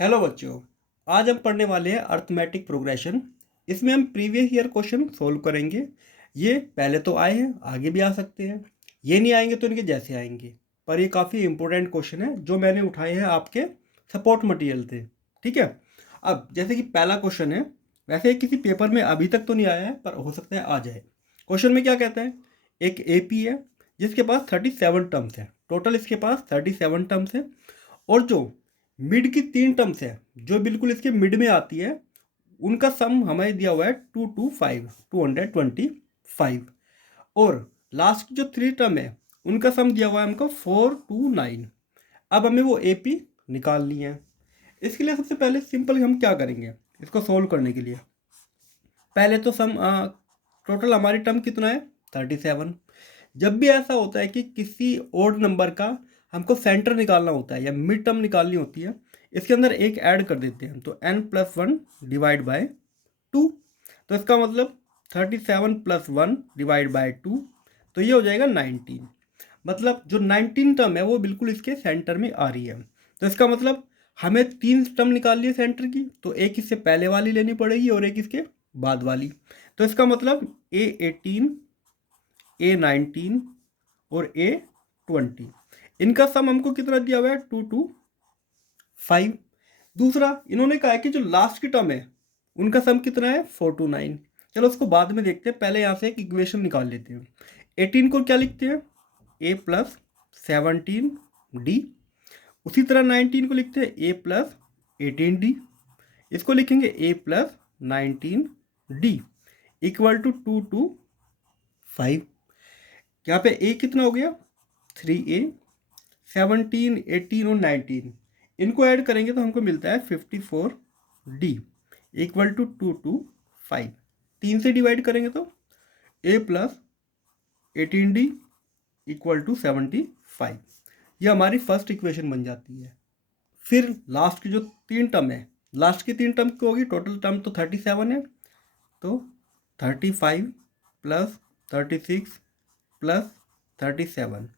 Hello बच्चों, आज हम पढ़ने वाले हैं अर्थमेटिक प्रोग्रेशन। इसमें हम प्रीवियस ईयर क्वेश्चन सोल्व करेंगे। ये पहले तो आए हैं, आगे भी आ सकते हैं। ये नहीं आएंगे तो इनके जैसे आएंगे। पर ये काफ़ी इंपॉर्टेंट क्वेश्चन है जो मैंने उठाए हैं आपके सपोर्ट मटेरियल से। ठीक है। अब जैसे कि पहला क्वेश्चन है, वैसे किसी पेपर में अभी तक तो नहीं आया है पर हो सकता है आ जाए। क्वेश्चन में क्या कहता है, एक एपी है जिसके पास 37 टर्म्स है। टोटल इसके पास 37 टर्म्स है। और जो मिड की 3 टर्म्स है जो बिल्कुल इसके मिड में आती है, उनका सम हमें दिया हुआ है 225। और लास्ट की जो 3 टर्म है उनका सम दिया हुआ है हमको 429। अब हमें वो एपी निकालनी है। इसके लिए सबसे पहले सिंपल हम क्या करेंगे, इसको सोल्व करने के लिए पहले तो सम टोटल हमारी टर्म कितना है 37। जब भी ऐसा होता है कि किसी ओड नंबर का हमको सेंटर निकालना होता है या मिड टर्म निकालनी होती है, इसके अंदर एक ऐड कर देते हैं तो n+1 डिवाइड बाय 2। तो इसका मतलब 37+1 डिवाइड बाय 2, तो ये हो जाएगा 19। मतलब जो 19 टर्म है वो बिल्कुल इसके सेंटर में आ रही है। तो इसका मतलब हमें 3 टर्म निकालनी है सेंटर की, तो एक इससे पहले वाली लेनी पड़ेगी और एक इसके बाद वाली। तो इसका मतलब A18, A19 और A20, इनका सम हमको कितना दिया हुआ है 225। दूसरा इन्होंने कहा है कि जो लास्ट की टर्म है उनका सम कितना है 429। चलो उसको बाद में देखते हैं, पहले यहाँ से एक इक्वेशन निकाल लेते हैं। 18 को क्या लिखते हैं, A+17D। उसी तरह 19 को लिखते हैं A+18D। इसको लिखेंगे A+19D इक्वल टू 225। यहाँ पे A कितना हो गया 3A, 17, 18 और 19, इनको ऐड करेंगे तो हमको मिलता है 54D इक्वल टू 225। 3 से डिवाइड करेंगे तो A+18D इक्वल टू 75। ये हमारी फर्स्ट इक्वेशन बन जाती है। फिर लास्ट की जो 3 टर्म है, लास्ट की 3 टर्म क्या होगी, टोटल टर्म तो 37 है, तो 35 प्लस 36 प्लस 37,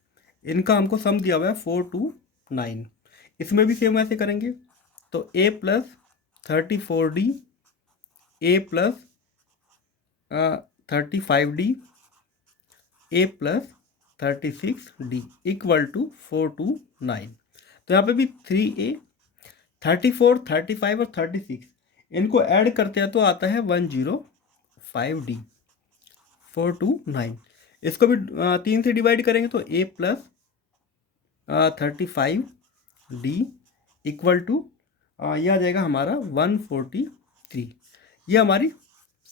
इनका हमको सम दिया हुआ है 429। इसमें भी सेम ऐसे करेंगे तो A+34D, A+35D, A+36D equal to 429। तो यहाँ पे भी 3A, 34, 35 और 36, इनको ऐड करते हैं तो आता है 105D 429। इसको भी 3 से डिवाइड करेंगे तो A+35D इक्वल टू यह आ जाएगा हमारा 143। ये हमारी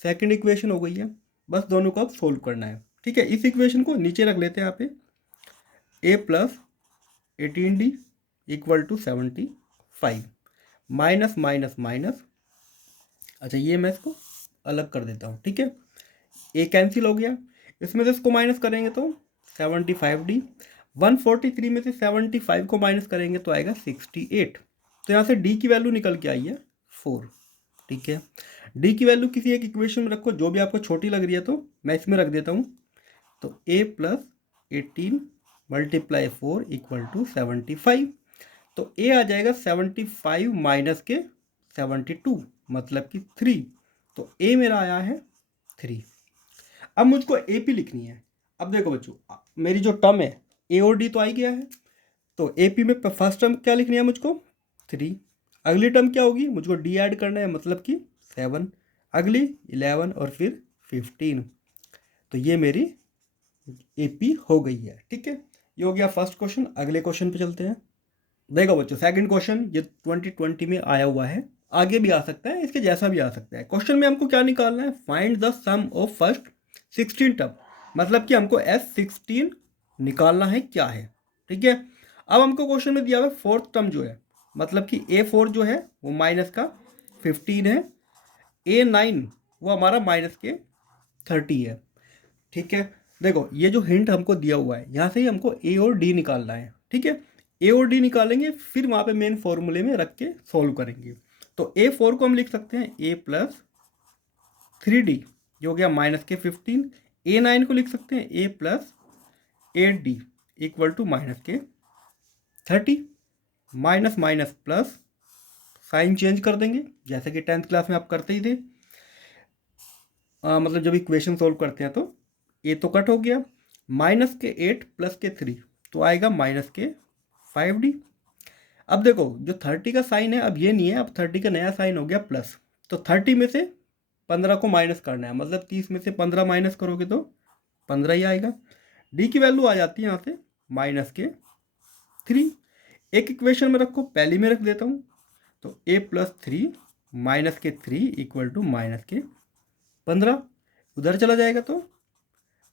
सेकंड इक्वेशन हो गई है। बस दोनों को अब सोल्व करना है। ठीक है, इस इक्वेशन को नीचे रख लेते हैं यहाँ पे A+18D equal to 75 minus minus minus. अच्छा, ये मैं इसको अलग कर देता हूँ। ठीक है, ए कैंसिल हो गया, इसमें से इसको माइनस करेंगे तो 75D। 143 में से 75 को माइनस करेंगे तो आएगा 68। तो यहाँ से डी की वैल्यू निकल के आई है 4। ठीक है, डी की वैल्यू किसी एक इक्वेशन में रखो, जो भी आपको छोटी लग रही है तो मैं इसमें रख देता हूँ। तो A+18 मल्टीप्लाई 4 इक्वल टू 75। तो ए आ जाएगा 75 माइनस के 72, मतलब कि 3। तो ए मेरा आया है 3। अब मुझको ए पी लिखनी है। अब देखो बच्चों, मेरी जो टर्म है ए और डी तो आ ही गया है, तो ए पी में फर्स्ट टर्म क्या लिखनी है मुझको 3। अगली टर्म क्या होगी, मुझको डी ऐड करना है, मतलब कि 7। अगली 11 और फिर 15। तो ये मेरी ए पी हो गई है। ठीक है, ये हो गया फर्स्ट क्वेश्चन। अगले क्वेश्चन पे चलते हैं। देखो बच्चों, सेकंड क्वेश्चन ये 2020 में आया हुआ है, आगे भी आ सकता है, इसके जैसा भी आ सकता है। क्वेश्चन में हमको क्या निकालना है, find the sum of first 16 term, मतलब कि हमको S16 निकालना है क्या है। ठीक है, अब हमको क्वेश्चन में दिया हुआ है फोर्थ टर्म जो है, मतलब कि A4 जो है वो माइनस का 15 है, A9 वो हमारा माइनस के 30 है। ठीक है, देखो ये जो हिंट हमको दिया हुआ है यहाँ से ही हमको ए और डी निकालना है। ठीक है, ए और डी निकालेंगे, फिर वहाँ पे मेन फॉर्मूले में रख के सॉल्व करेंगे। तो A4 को हम लिख सकते हैं A+3D, जो हो गया माइनस के 15। A9 को लिख सकते हैं A+8D इक्वल टू माइनस के 30। Minus minus plus sign change कर देंगे जैसे कि 10th क्लास में आप करते ही थे। मतलब जब इक्वेशन सोल्व करते हैं तो ए तो कट हो गया, -8 + के 3 तो आएगा -5d। अब देखो जो 30 का साइन है अब ये नहीं है, अब 30 का नया साइन हो गया प्लस, तो 30 में से 15 को माइनस करना है, मतलब 30 में से 15 माइनस करोगे तो 15 ही आएगा। डी की वैल्यू आ जाती है यहाँ से -3। एक इक्वेशन में रखो, पहली में रख देता हूँ, तो a + 3 - 3 = -15। उधर चला जाएगा तो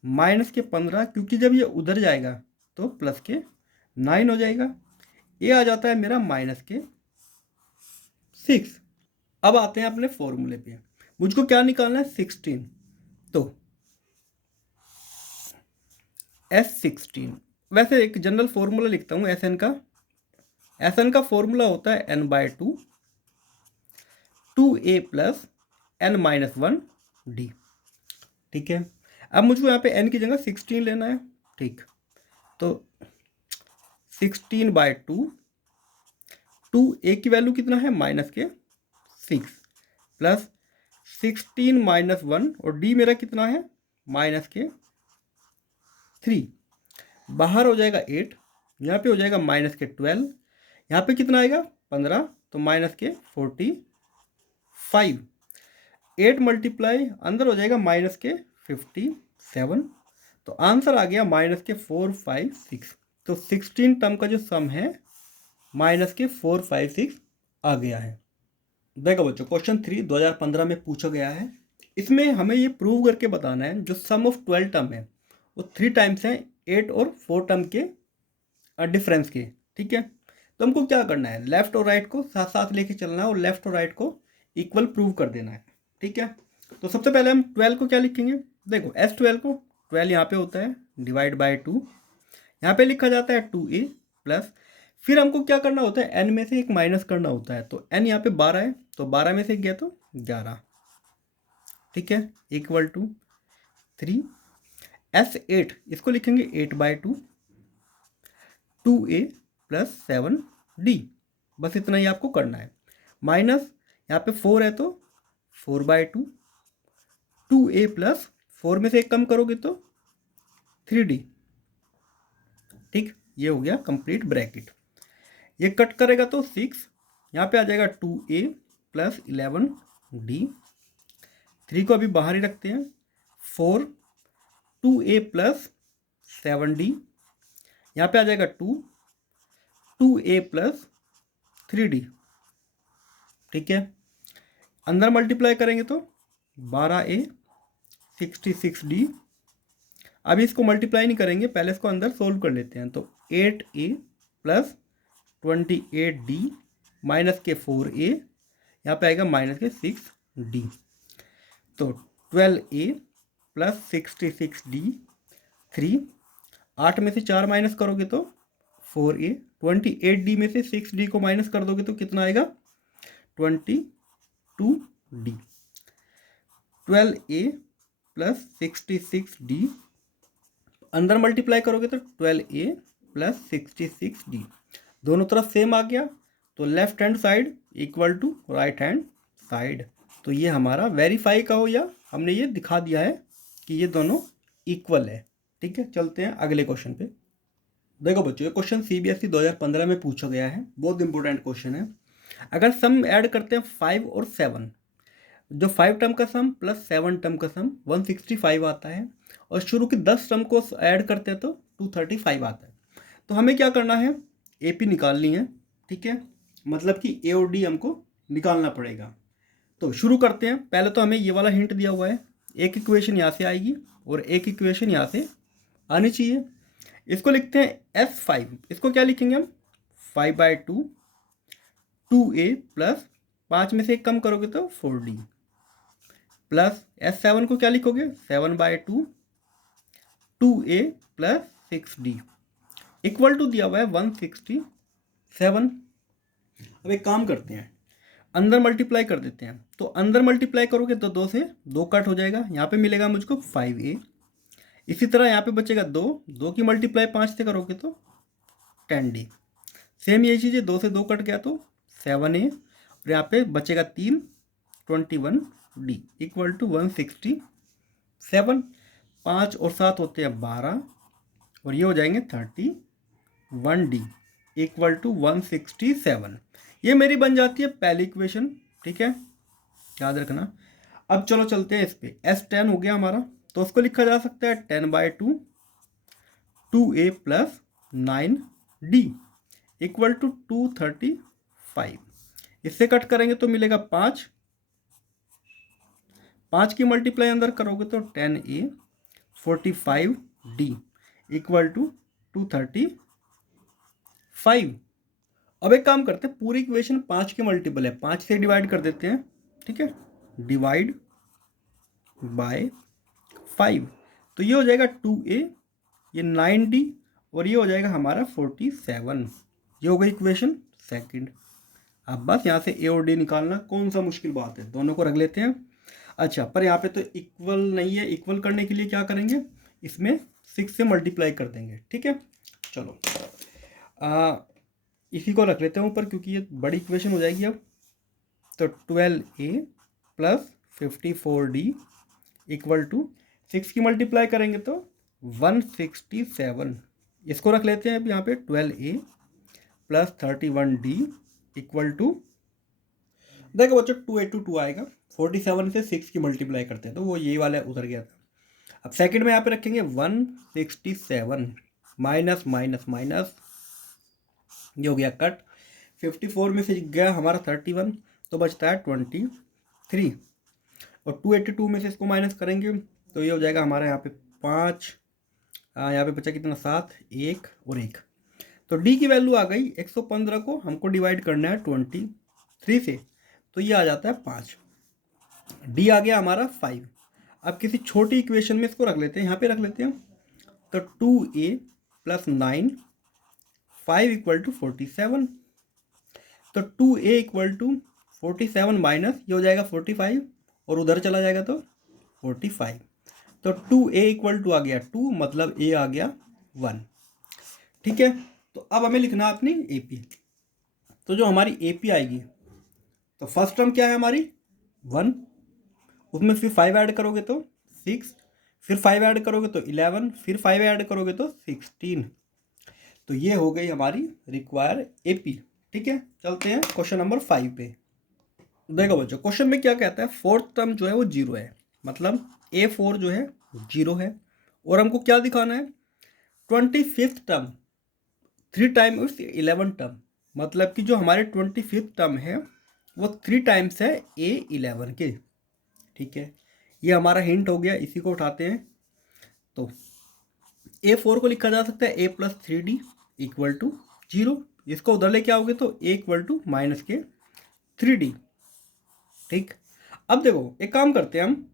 -15, क्योंकि जब ये उधर जाएगा तो +9 हो जाएगा। ये आ जाता है मेरा -6। अब आते हैं अपने फॉर्मूले पे, मुझको क्या निकालना है 16, तो S16, वैसे एक जनरल फॉर्मूला लिखता हूँ SN का। SN का फॉर्मूला होता है n/2 2a + n-1d। ठीक है, अब मुझको यहाँ पे n की जगह 16 लेना है। ठीक, तो 16/2, 2a की वैल्यू कितना है -6 प्लस 16 - 1 और d मेरा कितना है -3। बाहर हो जाएगा 8, यहाँ पे हो जाएगा -12, यहाँ पे कितना आएगा 15, तो -45। 8 मल्टीप्लाई अंदर हो जाएगा -57, तो आंसर आ गया -456। तो 16 टर्म का जो सम है -456 आ गया है। देखो बच्चों, क्वेश्चन 3 2015 में पूछा गया है। इसमें हमें ये प्रूव करके बताना है जो सम ऑफ 12 टर्म है वो 3 टाइम्स है 8 और 4 टर्म के डिफरेंस के। ठीक है, तो हमको क्या करना है, लेफ्ट और राइट को साथ साथ लेके चलना है और लेफ्ट और राइट को इक्वल प्रूव कर देना है। ठीक है, तो सबसे पहले हम 12 को क्या लिखेंगे, देखो S12 को 12 यहाँ पे होता है /2, यहाँ पे लिखा जाता है 2a प्लस, फिर हमको क्या करना होता है n में से एक माइनस करना होता है, तो n यहाँ पे 12 है, तो 12 में से गया तो 11। ठीक है, =3। S8 इसको लिखेंगे 8/2 2a + 7d, बस इतना ही आपको करना है। माइनस यहाँ पे 4 है तो 4/2 2a + 4 में से एक कम करोगे तो 3d। ठीक, ये हो गया कंप्लीट ब्रैकेट। ये कट करेगा तो 6, यहाँ पे आ जाएगा 2a + 11d, 3 को अभी बाहर ही रखते हैं, 4 2a + 7d, यहाँ पे आ जाएगा 2a + 3d। ठीक है, अंदर मल्टीप्लाई करेंगे तो 12a 66d। अभी इसको मल्टीप्लाई नहीं करेंगे, पहले इसको अंदर सोल्व कर लेते हैं, तो 8a + 28d -4a, यहाँ पे आएगा -6d, तो 12a + 66d 3, 8 में से 4 माइनस करोगे तो 4a, 28d में से 6d को माइनस कर दोगे तो कितना आएगा 22d, 12a + 66d अंदर मल्टीप्लाई करोगे तो 12a + 66d, दोनों तरफ सेम आ गया, तो left hand side equal to right hand side. तो ये हमारा वेरीफाई का हो या हमने ये दिखा दिया है कि ये दोनों इक्वल है। ठीक है, चलते हैं अगले क्वेश्चन पे। देखो बच्चों, ये क्वेश्चन CBSE 2015 में पूछा गया है, बहुत इंपॉर्टेंट क्वेश्चन है। अगर सम ऐड करते हैं 5 और 7, जो 5 टर्म का सम प्लस 7 टर्म का सम 165 आता है, और शुरू की 10 टर्म को ऐड करते हैं तो 235 आता है। तो हमें क्या करना है, AP निकालनी है। ठीक है, मतलब कि A और D हमको निकालना पड़ेगा। तो शुरू करते हैं, पहले तो हमें ये वाला हिंट दिया हुआ है, एक इक्वेशन यहाँ से आएगी और एक इक्वेशन यहाँ से आनी चाहिए। इसको लिखते हैं S5, इसको क्या लिखेंगे हम 5/2 2a + 5 में से एक कम करोगे तो 4d, प्लस S7 को क्या लिखोगे 7/2 2a + 6d इक्वल टू दिया हुआ है 167। अब एक काम करते हैं, अंदर मल्टीप्लाई कर देते हैं, तो अंदर मल्टीप्लाई करोगे तो 2 से 2 कट हो जाएगा, यहाँ पे मिलेगा मुझको 5a। इसी तरह यहाँ पे बचेगा 2 की मल्टीप्लाई 5 से करोगे तो 10d। सेम यही चीज़ है, 2 से 2 कट गया तो 7a, फिर यहाँ पे बचेगा 3, 21D इक्वल टू 167। 5 और 7 होते हैं 12 और ये हो जाएंगे 31D इक्वल टू 167। ये मेरी बन जाती है पहली इक्वेशन, ठीक है, याद रखना। अब चलो चलते हैं इस पे। S10 हो गया हमारा, तो उसको लिखा जा सकता है 10/2 2A plus 9D equal to 235। इससे कट करेंगे तो मिलेगा 5, 5 की मल्टीप्लाई अंदर करोगे तो 10A 45D इक्वल टू 235। अब एक काम करते हैं, पूरी इक्वेशन 5 की मल्टीपल है, 5 से डिवाइड कर देते हैं, ठीक है, डिवाइड बाय 5, तो ये हो जाएगा 2A, ये 9D और ये हो जाएगा हमारा 47। ये हो गई इक्वेशन सेकंड। अब बस यहाँ से A और D निकालना कौन सा मुश्किल बात है, दोनों को रख लेते हैं। अच्छा, पर यहाँ पे तो इक्वल नहीं है, इक्वल करने के लिए क्या करेंगे, इसमें 6 से मल्टीप्लाई कर देंगे, ठीक है। चलो इसी को रख लेते हैं ऊपर क्योंकि ये बड़ी इक्वेशन हो जाएगी अब। तो 12A plus 54D equal to 6 की मल्टीप्लाई करेंगे तो 167। इसको रख लेते हैं अब यहाँ पे 12A plus 31D equal to, देखो बच्चों 2 आएगा, 47 से 6 की मल्टीप्लाई करते हैं तो वो ये वाला उतर गया था। अब सेकंड में यहाँ पे रखेंगे 167 माइनस माइनस माइनस, ये हो गया कट। 54 में से गया हमारा 31 तो बचता है 23 और 282 में से इसको माइनस करेंगे तो ये हो जाएगा हमारा यहाँ पे 5, यहाँ पे बचा कितना 7, 1 और 1। तो D की वैल्यू आ गई 115 को हमको डिवाइड करना है 23 से, तो ये आ जाता है 5। D आ गया हमारा 5। अब किसी छोटी इक्वेशन में इसको रख लेते हैं, यहाँ पे रख लेते हैं। तो 2A प्लस 9 5 इक्वल टू 47। तो 2A इक्वल टू 47 माइनस ये हो जाएगा 45 और उधर चला जाएगा तो 45। तो 2A इक्वल टू आ गया 2, मतलब A आ गया 1, ठीक है। तो अब हमें लिखना है अपनी AP। तो जो हमारी AP आएगी, तो फर्स्ट टर्म क्या है हमारी 1, उसमें फिर 5 ऐड करोगे तो 6, फिर 5 ऐड करोगे तो 11, फिर 5 ऐड करोगे तो 16। तो ये हो गई हमारी रिक्वायर AP, ठीक है। चलते हैं क्वेश्चन नंबर 5 पे। देखो बच्चों, क्वेश्चन में क्या कहता है, फोर्थ टर्म जो है वो 0 है, मतलब A4 जो है 0 है, और हमको क्या दिखाना है 25th टर्म 3 टाइम्स 11 टर्म, मतलब कि जो हमारे 25th टर्म है वो 3 टाइम्स है A11 के, ठीक है। ये हमारा हिंट हो गया, इसी को उठाते हैं। तो A4 को लिखा जा सकता है A plus 3D equal to 0, इसको उधर लेके आओगे तो A इक्वल टू माइनस के 3D, ठीक। अब देखो एक काम करते हैं, हम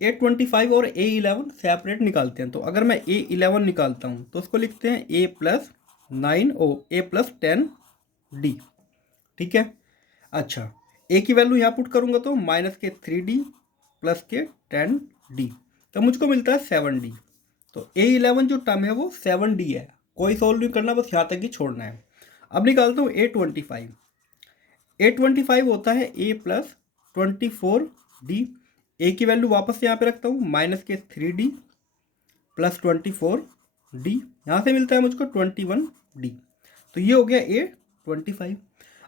A25 और A11 सेपरेट निकालते हैं। तो अगर मैं A11 निकालता हूँ तो उसको लिखते हैं A प्लस 9 ओ A प्लस 10D, ठीक है। अच्छा, A की वैल्यू यहाँ पुट करूँगा तो माइनस के 3D प्लस के 10D, तो मुझको मिलता है 7D। तो A11 जो टर्म है वो 7D है, कोई सॉल्व नहीं करना, बस यहाँ तक ही छोड़ना है। अब निकालता हूँ A25। A25 होता है A प्लस 24D। A की वैल्यू वापस यहाँ पे रखता हूँ, माइनस के 3D प्लस 24D, यहाँ से मिलता है मुझको 21D। तो ये हो गया A25।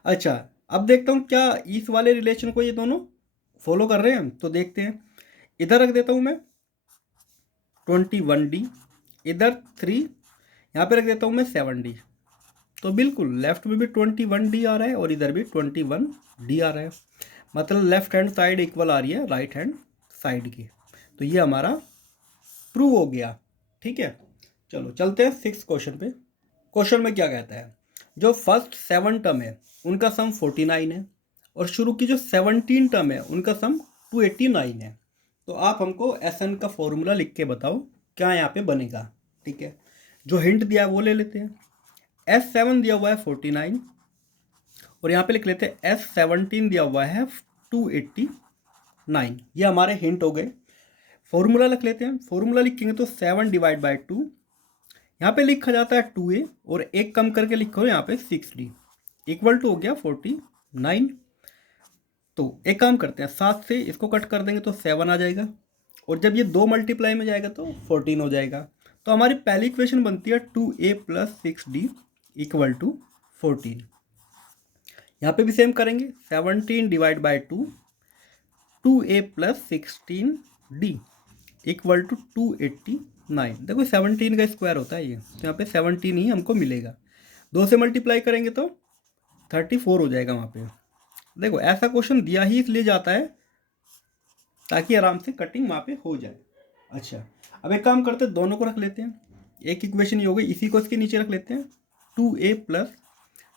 अच्छा, अब देखता हूँ क्या इस वाले रिलेशन को ये दोनों फॉलो कर रहे हैं, तो देखते हैं। इधर रख देता हूँ मैं 21D, इधर 3, यहाँ पे रख देता हूँ मैं 7D। तो बिल्कुल लेफ्ट में भी 21D आ रहा है और इधर भी 21D आ रहा है, मतलब लेफ्ट हैंड साइड इक्वल आ रही है राइट हैंड साइड की। तो ये हमारा प्रूव हो गया, ठीक है। चलो चलते हैं 6th क्वेश्चन पे। क्वेश्चन में क्या कहता है, जो फर्स्ट 7 टर्म है उनका सम 49 है और शुरू की जो 17 टर्म है उनका सम 289 है। तो आप हमको SN का फॉर्मूला लिख के बताओ क्या यहाँ पे बनेगा, ठीक है। जो हिंट दिया है वो ले लेते हैं। S7 दिया हुआ है 49 और यहाँ पे लिख लेते हैं S17 दिया हुआ है 289, ये हमारे हिंट हो गए। फॉर्मूला लिख लेते हैं। फॉर्मूला लिखेंगे तो 7 डिवाइड बाई 2, यहाँ पे लिखा जाता है 2A और एक कम करके लिखो यहाँ पे 6D इक्वल टू हो गया 49। तो एक काम करते हैं, 7 से इसको कट कर देंगे तो 7 आ जाएगा, और जब ये 2 मल्टीप्लाई में जाएगा तो 14 हो जाएगा। तो हमारी पहली इक्वेशन बनती है 2a + 6d = 14। यहाँ पे भी सेम करेंगे, 17 डिवाइड बाई 2, 2a + 16d = 289। देखो 17 का स्क्वायर होता है ये, तो यहाँ पे 17 ही हमको मिलेगा। 2 से मल्टीप्लाई करेंगे तो 34 हो जाएगा वहाँ पे। देखो ऐसा क्वेश्चन दिया ही इसलिए जाता है ताकि आराम से कटिंग वहाँ पे हो जाए। अच्छा, अब एक काम करते हैं, दोनों को रख लेते हैं, एक इक्वेशन ये हो गई, इसी को इसके नीचे रख लेते हैं। 2a +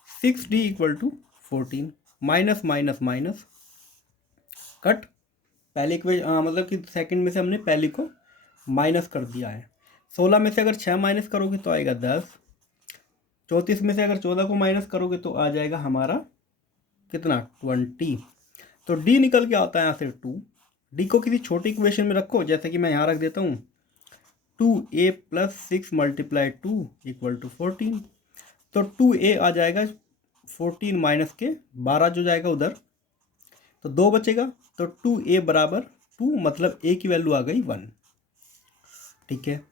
6d = 14, minus minus minus cut, पहले इक्वेशन मतलब कि सेकंड में से हमने पहले को माइनस कर दिया है। 16 में से अगर 6 माइनस करोगे तो आएगा 10, 34 में से अगर 14 को माइनस करोगे तो आ जाएगा हमारा कितना, 20। तो d निकल के आता है यहाँ से 2। d को किसी छोटी इक्वेशन में रखो, जैसे कि मैं यहाँ रख देता हूँ 2a + 6 × 2 = 14। तो 2a आ जाएगा 14 माइनस के 12 जो जाएगा उधर, तो 2 बचेगा, तो 2a = 2, मतलब a की वैल्यू आ गई 1। ठीक है,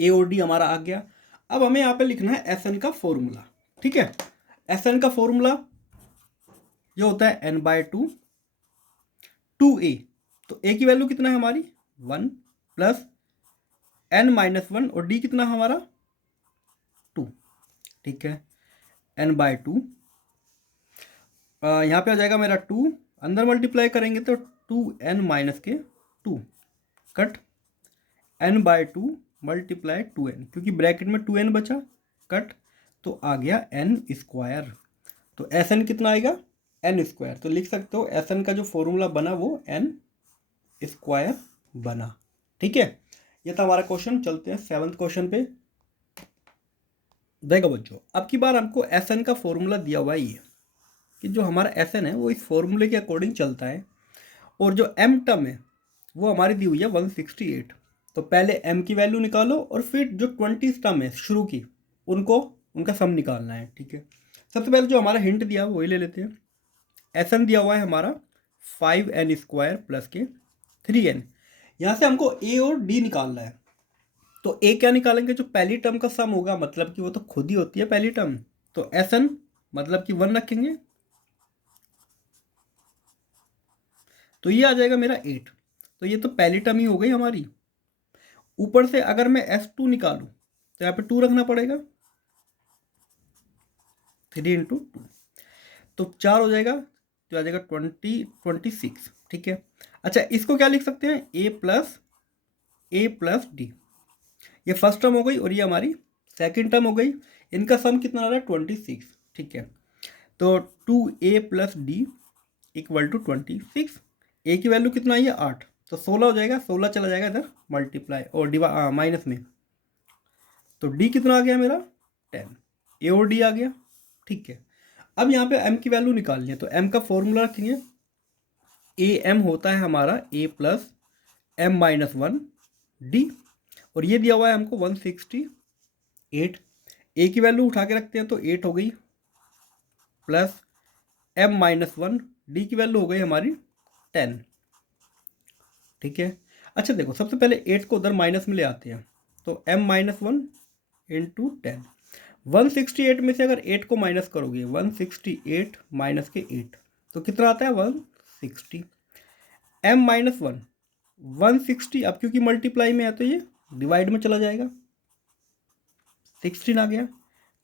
a और d हमारा आ गया। अब हमें यहाँ पे लिखना है SN का फॉर्मूला। ठीक है, SN का फॉर्मूला ये होता है n/2 2a, तो a की वैल्यू कितना है हमारी 1 + n-1, और d कितना हमारा 2। ठीक है, n/2 यहाँ पे आ जाएगा मेरा 2, अंदर मल्टीप्लाई करेंगे तो 2n-2 कट n/2 × 2n, क्योंकि ब्रैकेट में 2n बचा, कट, तो आ गया n²। तो SN कितना आएगा n²। तो लिख सकते हो SN का जो फॉर्मूला बना वो n² बना। ठीक है, ये था हमारा क्वेश्चन। चलते हैं 7th क्वेश्चन पे। देखो बच्चों, अब की बार हमको SN का फॉर्मूला दिया हुआ है कि जो हमारा SN है वो इस फॉर्मूले के अकॉर्डिंग चलता है, और जो m टर्म है वो हमारी दी हुई है 168। तो पहले m की वैल्यू निकालो और फिर जो 20 टर्म है शुरू की उनका सम निकालना है। ठीक है, सबसे पहले जो हमारा हिंट दिया वही ले लेते हैं। SN दिया हुआ है हमारा 5n² + के 3n। यहाँ से हमको a और d निकालना है, तो a क्या निकालेंगे, जो पहली टर्म का सम होगा, मतलब कि वो तो खुद ही होती है पहली टर्म, तो SN मतलब कि 1 रखेंगे, तो ये आ जाएगा मेरा 8। तो ये तो पहली टर्म ही हो गई हमारी। ऊपर से अगर मैं S2 निकालूं तो यहाँ पे 2 रखना पड़ेगा, 3 × 2, तो 4 हो जाएगा, तो आ जाएगा 26। ठीक है, अच्छा इसको क्या लिख सकते हैं, a + d। ये फर्स्ट टर्म हो गई और ये हमारी सेकंड टर्म हो गई। इनका सम कितना आ रहा है 26। ठीक है, तो 2a + d = 26। a की वैल्यू कितना आई है 8, तो 16 हो जाएगा, 16 चला जाएगा इधर मल्टीप्लाई और माइनस में, तो d कितना आ गया मेरा 10, a और d आ गया। ठीक है, अब यहाँ पे m की वैल्यू निकालनी है, तो m का फॉर्मूला रखेंगे, am होता है हमारा a + m-1 d, और ये दिया हुआ है हमको 168। a की वैल्यू उठा के रखते हैं तो 8 हो गई, प्लस m-1 d की वैल्यू हो गई हमारी 10। ठीक है, अच्छा देखो सबसे पहले 8 को उधर माइनस में ले आते हैं, तो m-1 × 10। 168 में से अगर 8 को माइनस करोगे, 168 माइनस के 8, तो कितना आता है 160। m-1 160, अब क्योंकि मल्टीप्लाई में है तो ये डिवाइड में चला जाएगा, 16 आ गया,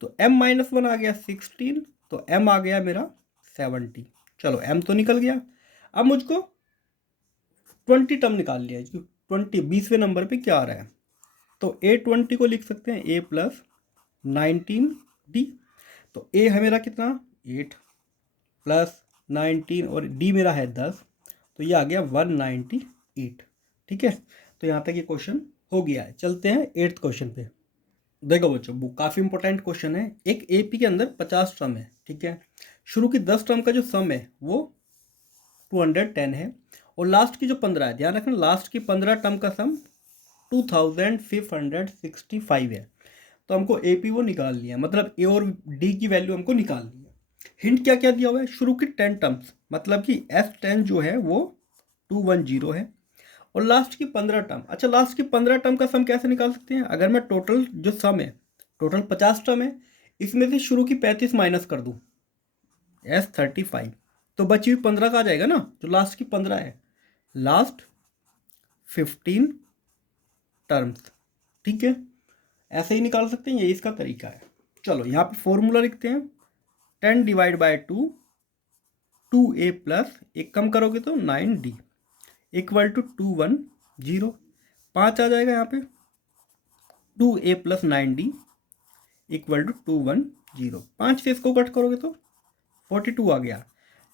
तो m-1 आ गया 16, तो m आ गया मेरा 70। चलो m तो निकल गया। अब मुझको 20 टर्म निकाल लिया है, 20 20वें नंबर पे क्या आ रहा है, तो a20 को लिख सकते हैं a + 19d। तो a है मेरा कितना 8 + 19 और d मेरा है 10, तो ये आ गया 198। ठीक है, तो यहाँ तक ये क्वेश्चन हो गया है। चलते हैं 8th क्वेश्चन पे। देखो बच्चों, वो काफ़ी इंपॉर्टेंट क्वेश्चन है। एक AP के अंदर 50 टर्म है। ठीक है, शुरू की 10 टर्म का जो सम है वो 210 है, और लास्ट की जो 15 है, ध्यान रखना लास्ट की 15 टर्म का सम 2565 है। तो हमको AP वो निकाल लिया, मतलब A और D की वैल्यू हमको निकाल लिया। हिंट क्या क्या दिया हुआ है, शुरू की 10 टर्म्स मतलब कि S10 जो है वो 210 है, और लास्ट की 15 टर्म। अच्छा, लास्ट की 15 टर्म का सम कैसे निकाल सकते हैं? अगर मैं टोटल जो सम है, टोटल 50 टर्म है, इसमें से शुरू की 35 माइनस कर दूं, S35, तो बची हुई 15 का आ जाएगा ना, जो लास्ट की 15 है, लास्ट 15 टर्म्स। ठीक है, ऐसे ही निकाल सकते हैं, ये इसका तरीका है। चलो यहाँ पे फॉर्मूला लिखते हैं, 10 डिवाइड बाय 2, 2a प्लस, एक कम करोगे तो 9d इक्वल टू 210, 5 आ जाएगा यहाँ पे, 2a plus 9d equal to 210। 5 से इसको कट करोगे तो 42 आ गया,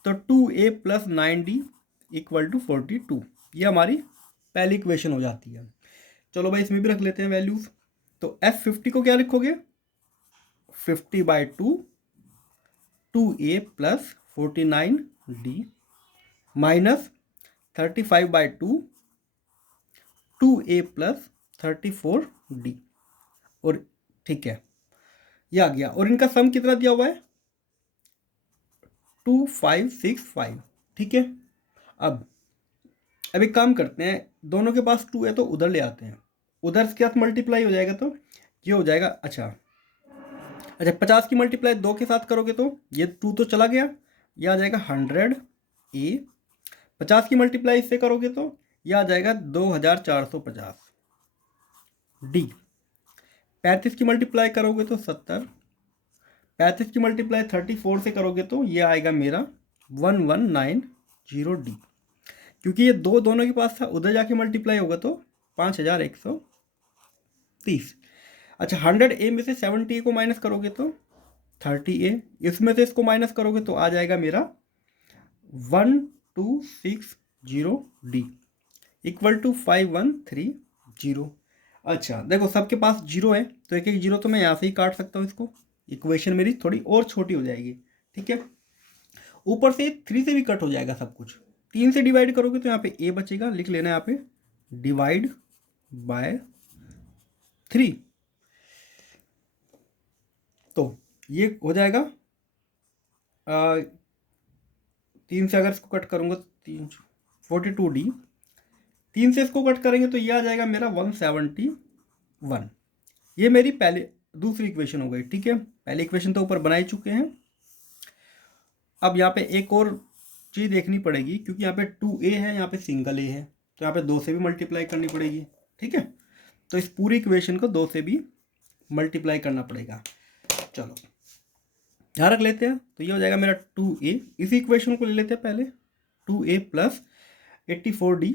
तो 2a plus 9d equal to 42, ये हमारी पहली इक्वेशन हो जाती है। चलो भाई इसमें भी रख लेते हैं वैल्यूज। तो F50 को क्या लिखोगे, 50/2, 2a plus 49d minus 35/2, 2a plus 34d, और ठीक है ये आ गया। और इनका सम कितना दिया हुआ है, 2565। ठीक है, अब एक काम करते हैं, दोनों के पास 2 है तो उधर ले आते हैं, उधर के साथ मल्टीप्लाई हो जाएगा तो ये हो जाएगा। अच्छा 50 की मल्टीप्लाई 2 के साथ करोगे तो ये 2 तो चला गया, ये आ जाएगा 100a। 50 की मल्टीप्लाई इससे करोगे तो ये आ जाएगा 2450 d। 35 की मल्टीप्लाई करोगे तो 70। 35 की मल्टीप्लाई 34 से करोगे तो ये आएगा मेरा 1190d। क्योंकि ये दो दोनों के पास था, उधर जाके मल्टीप्लाई होगा तो 5130। अच्छा 100a में से 70a को माइनस करोगे तो 30a, इसमें से इसको माइनस करोगे तो आ जाएगा मेरा 1260d इक्वल टू 5130। अच्छा देखो सबके पास जीरो है, तो एक एक जीरो तो मैं यहाँ से ही काट सकता हूँ इसको, इक्वेशन मेरी थोड़ी और छोटी हो जाएगी। ठीक है, ऊपर से 3 से भी कट हो जाएगा सब कुछ। 3 से डिवाइड करोगे तो यहाँ पे a बचेगा, लिख लेना यहाँ पे डिवाइड बाय 3, तो ये हो जाएगा 3 से अगर इसको कट करूँगा 42d, 3 से इसको कट करेंगे तो ये आ जाएगा मेरा 171। ये मेरी दूसरी इक्वेशन हो गई। ठीक है, पहली इक्वेशन तो ऊपर बना ही चुके हैं। अब यहाँ पे एक और चीज़ देखनी पड़ेगी, क्योंकि यहाँ पे 2a है, यहाँ पे सिंगल a है, तो यहाँ पे 2 से भी मल्टीप्लाई करनी पड़ेगी। ठीक है, तो इस पूरी इक्वेशन को 2 से भी मल्टीप्लाई करना पड़ेगा। चलो यहाँ रख लेते हैं, तो ये हो जाएगा मेरा 2a। इसी इक्वेशन को ले लेते हैं पहले, 2a प्लस 84d,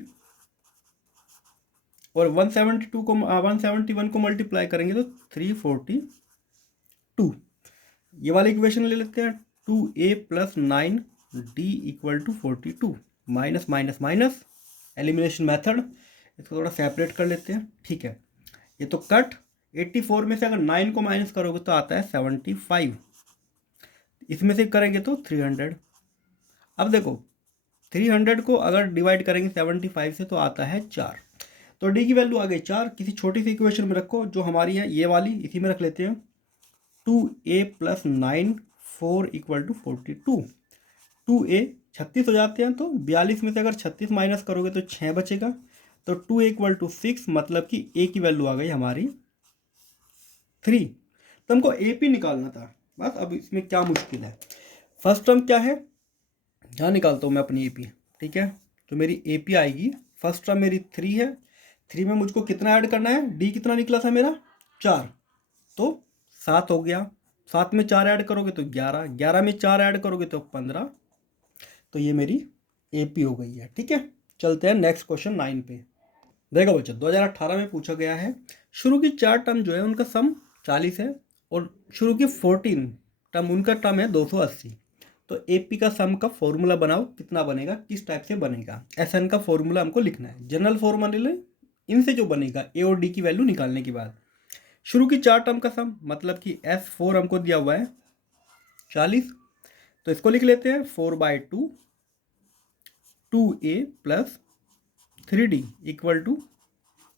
और 171 को मल्टीप्लाई करेंगे तो 342। ये वाली इक्वेशन ले लेते हैं, 2a plus 9d equal to 42, minus minus minus, elimination method, इसको थोड़ा सेपरेट कर लेते हैं। ठीक है, ये तो कट, 84 में से अगर 9 को माइनस करोगे तो आता है 75, इसमें से करेंगे तो 300। अब देखो 300 को अगर डिवाइड करेंगे 75 से तो आता है 4, तो डी की वैल्यू आ गई 4। किसी छोटी सी इक्वेशन में रखो जो हमारी है ये वाली, इसी में रख लेते हैं, 2a plus 9 4 equal to 42। 2a 36 हो जाते हैं, तो 42 में से अगर 36 माइनस करोगे तो 6 बचेगा, तो 2a इक्वल टू 6, मतलब कि a की वैल्यू आ गई हमारी 3। तो हमको AP निकालना था बस। अब इसमें क्या मुश्किल है, फर्स्ट टर्म क्या है, यहाँ निकालता हूँ मैं अपनी AP। ठीक है, तो मेरी AP आएगी, फर्स्ट टर्म मेरी 3 है, 3 में मुझको कितना ऐड करना है, D कितना निकला था मेरा 4, तो 7 हो गया। 7 में 4 ऐड करोगे तो 11, 11 में 4 ऐड करोगे तो 15, तो ये मेरी AP हो गई है। ठीक है, चलते हैं नेक्स्ट क्वेश्चन 9 पे। देखो बच्चों 2018 में पूछा गया है, शुरू की 4 टर्म जो है उनका सम 40 है, और शुरू की 14 टर्म उनका टर्म है 280। तो AP का सम का फॉर्मूला बनाओ, कितना बनेगा, किस टाइप से बनेगा। SN का फॉर्मूला हमको लिखना है, जनरल फॉर्मूला इनसे जो बनेगा A और D की वैल्यू निकालने के बाद। शुरू की 4 टर्म का सम, मतलब कि S4 हमको दिया हुआ है 40, तो इसको लिख लेते हैं 4/2, 2a plus 3d equal to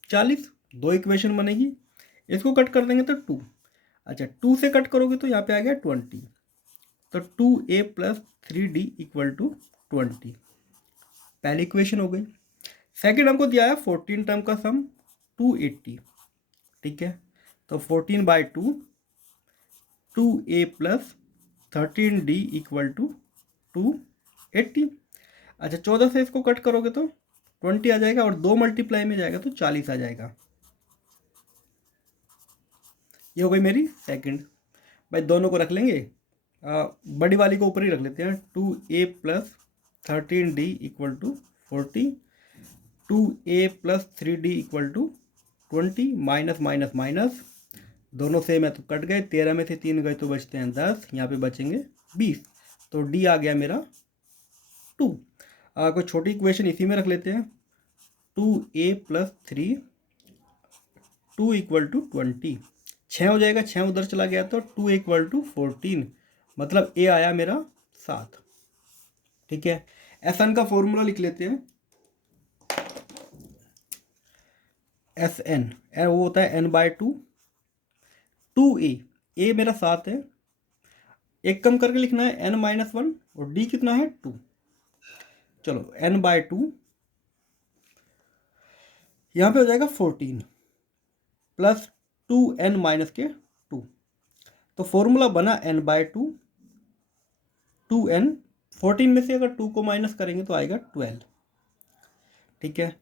40। 2 equation बनेगी, इसको कट कर देंगे तो 2। अच्छा 2 से कट करोगे तो यहाँ पे आ गया 20, तो 2a plus 3d equal to 20, पहली इक्वेशन हो गई। सेकंड हमको दिया है 14 टर्म का सम 280, ठीक है। तो 14/2 2a plus 13d equal to 280। अच्छा 14 से इसको कट करोगे तो 20 आ जाएगा और 2 मल्टीप्लाई में जाएगा तो 40 आ जाएगा। ये हो गई मेरी सेकंड। भाई दोनों को रख लेंगे, बड़ी वाली को ऊपर ही रख लेते हैं। 2a plus 13d equal to 40, 2a plus 3d equal to 20, minus minus minus, दोनों सेम है तो कट गए, 13 में से 3 गए तो बचते हैं 10, यहाँ पे बचेंगे 20, तो d आ गया मेरा 2। कोई छोटी इक्वेशन इसी में रख लेते हैं। 2a प्लस 3 2 इक्वल टू 20, 6 हो जाएगा, 6 उधर चला गया तो 2 इक्वल टू 14, मतलब a आया मेरा 7, ठीक है। Sn का फॉर्मूला लिख लेते हैं। Sn वो होता है n/2, 2a मेरा 7 है, एक कम करके लिखना है n-1 और d कितना है 2। चलो n/2 यहाँ पे हो जाएगा 14 प्लस 2n माइनस के 2, तो फॉर्मूला बना n/2 2n, 14 में से अगर 2 को माइनस करेंगे तो आएगा 12, ठीक है।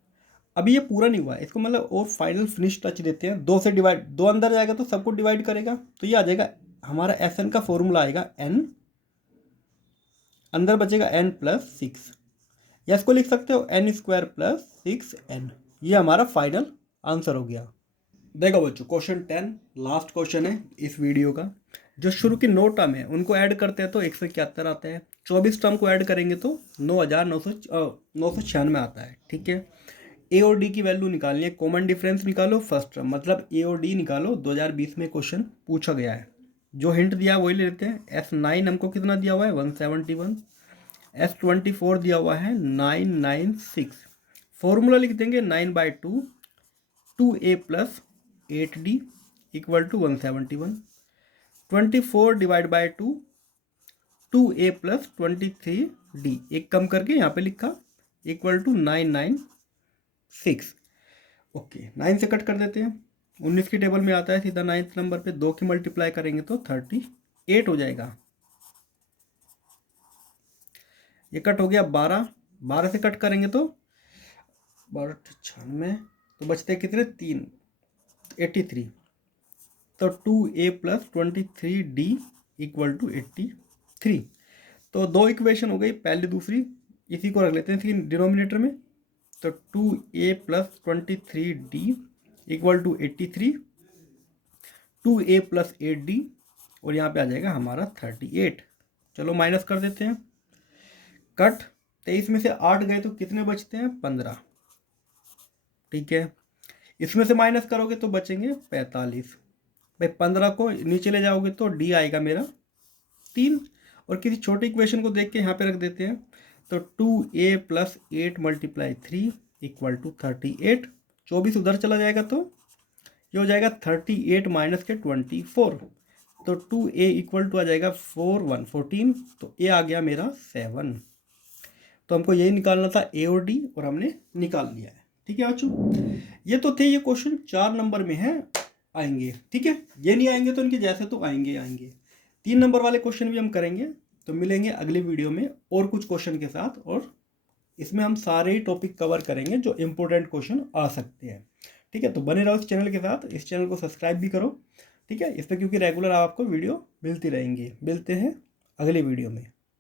अभी ये पूरा नहीं हुआ, इसको मतलब और फाइनल फिनिश टच देते हैं। 2 से डिवाइड, 2 अंदर जाएगा तो सबको डिवाइड करेगा, तो ये आ जाएगा हमारा Sn का फॉर्मूला आएगा n, अंदर बचेगा n प्लस 6, या इसको लिख सकते हो n² प्लस 6n। ये हमारा फाइनल आंसर हो गया। देखो बच्चों क्वेश्चन 10 लास्ट क्वेश्चन है इस वीडियो का। जो शुरू की 9 टर्म है उनको ऐड करते हैं तो 171 आता है, 24 टर्म को ऐड करेंगे तो 9,996 आता है, ठीक है। ए और डी की वैल्यू निकालनी है, कॉमन डिफरेंस निकालो फर्स्ट टर्म, मतलब ए और डी निकालो। 2020 में क्वेश्चन पूछा गया है, जो हिंट दिया वही ले लेते हैं। S9 हमको कितना दिया हुआ है 171, S24 दिया हुआ है 996, फॉर्मूला लिख देंगे 9/2 2a plus 8d equal to 171, 24 divide by 2 2a plus 23d, एक कम करके यहाँ पे लिखा इक्वल टू 996। ओके 9 से कट कर देते हैं, 19 की टेबल में आता है सीधा 9th नंबर पे, 2 की मल्टीप्लाई करेंगे तो 38 हो जाएगा। ये कट हो गया 12, 12 से कट करेंगे तो 12 96, तो बचते कितने 3, 83, तो 2a plus 23d equal to 83। तो 2 इक्वेशन हो गई, पहली दूसरी, इसी को रख लेते हैं इसकी डिनोमिनेटर में, तो 2a plus 23d equal to 83, 2a plus 8d और यहाँ पे आ जाएगा हमारा 38। चलो माइनस कर देते हैं, कट 23 में से 8 गए तो कितने बचते हैं 15, ठीक है। इसमें से माइनस करोगे तो बचेंगे 45, भाई 15 को नीचे ले जाओगे तो d आएगा मेरा 3, और किसी छोटी इक्वेशन को देख के यहाँ पे रख देते हैं, तो 2a plus 8 multiply 3 equal to 38, 24 उधर चला जाएगा तो ये हो जाएगा 38 माइनस के 24, तो 2a इक्वल टू आ जाएगा 14, तो a आ गया मेरा 7। तो हमको यही निकालना था a और d, और हमने निकाल लिया है, ठीक है बच्चों। ये तो थे, ये क्वेश्चन 4 नंबर में है, आएंगे, ठीक है। ये नहीं आएंगे तो इनके जैसे तो आएंगे। 3 नंबर वाले क्वेश्चन भी हम करेंगे, तो मिलेंगे अगली वीडियो में और कुछ क्वेश्चन के साथ, और इसमें हम सारे ही टॉपिक कवर करेंगे जो इंपॉर्टेंट क्वेश्चन आ सकते हैं, ठीक है। तो बने रहो इस चैनल के साथ, इस चैनल को सब्सक्राइब भी करो, ठीक है। इस पर क्योंकि रेगुलर आपको वीडियो मिलती रहेंगी। मिलते हैं अगली वीडियो में।